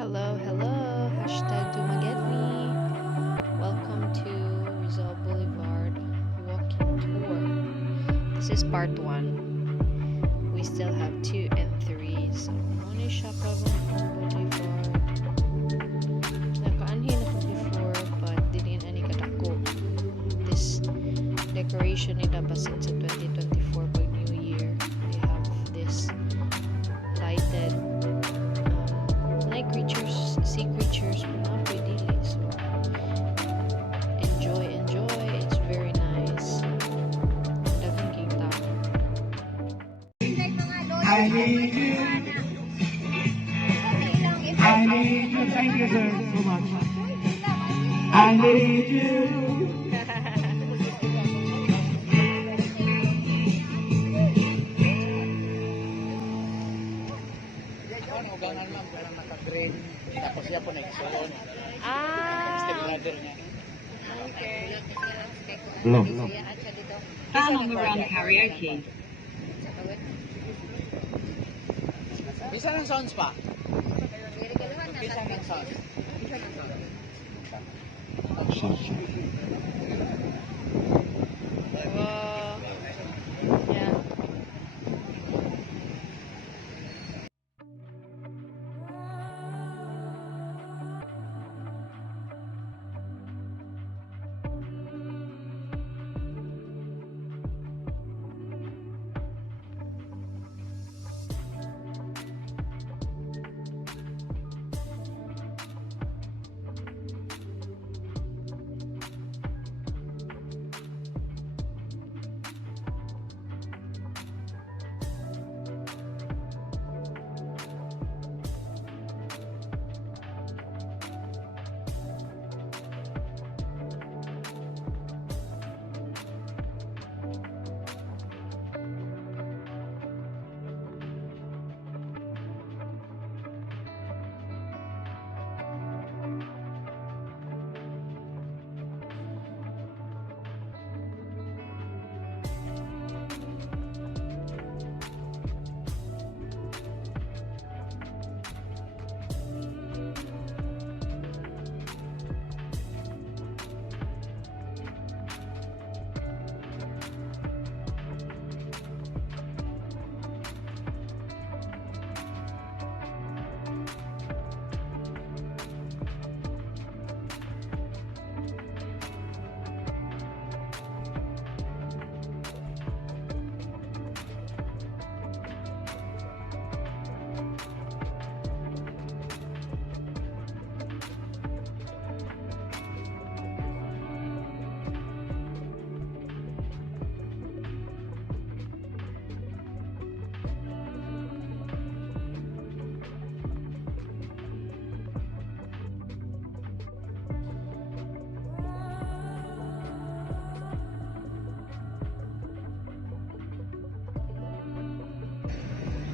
Hello, hello. Hashtag Dumaguete. Welcome to Rizal Boulevard walking tour. This is part 1. We still have 2 and 3. So, muna siya karon ang Boulevard. Nakaanhin ako before, but dili na ni kadako. This decoration nila basin sa 2024 pag New Year. They have this lighted night creatures, sea creatures, mga pwede. So, enjoy. It's very nice. Daghang king tao. I need you. I need you. Thank you so much. I need you. Ugangan lang, parang naka-green. Tapos siya po nag-solon. Step ladder niya. Okay. Hello. Follow around karaoke. Bisa ng sounds pa? Bisa ng sounds. Wow. Yeah.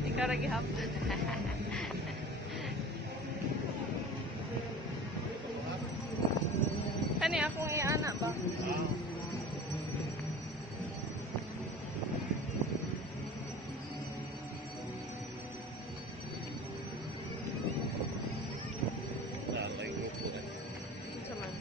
Ikaw lagi hapon. Kani akong i-anak ba? Sa man.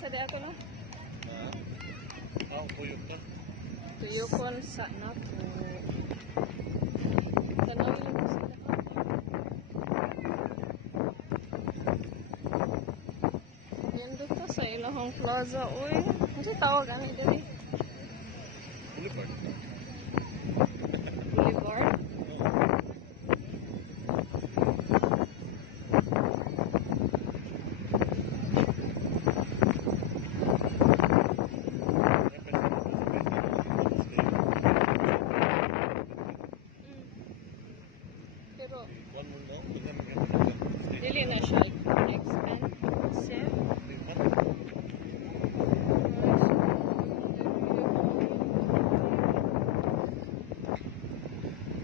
sa di ako no. Puyok ka. Tuyokon sa nako. Tanawin lang ko sila. Ganda to sa ilahong plaza. Uy, ano tawag ani diri? Boulevard. Boulevard? Pero One more now. dili na siya expensive.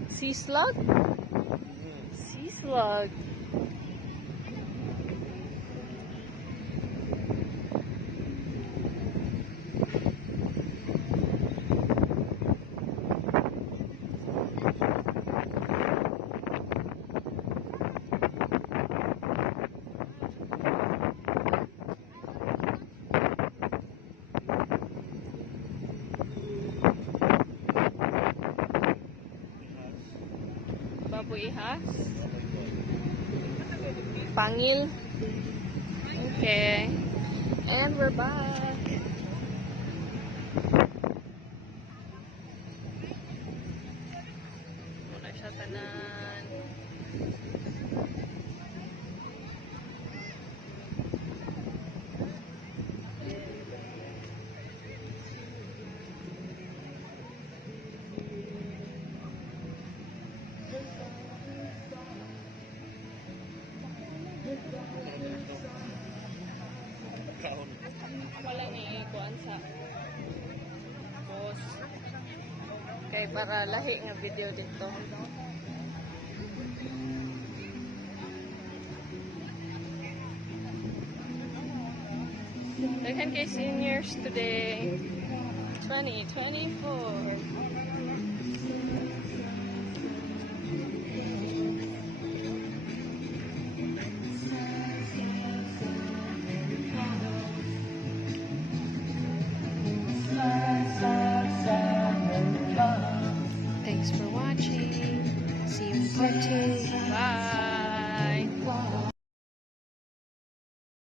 Sea slug? Sea slug. Baboy ihas. Pangil. Okay. And we're back. Muna siya tanan. Wala ni kuan sa boss. Kay para lahi nga video dito. Daghan kay seniors today. 2024. Thanks for watching. See you in part 2. Bye.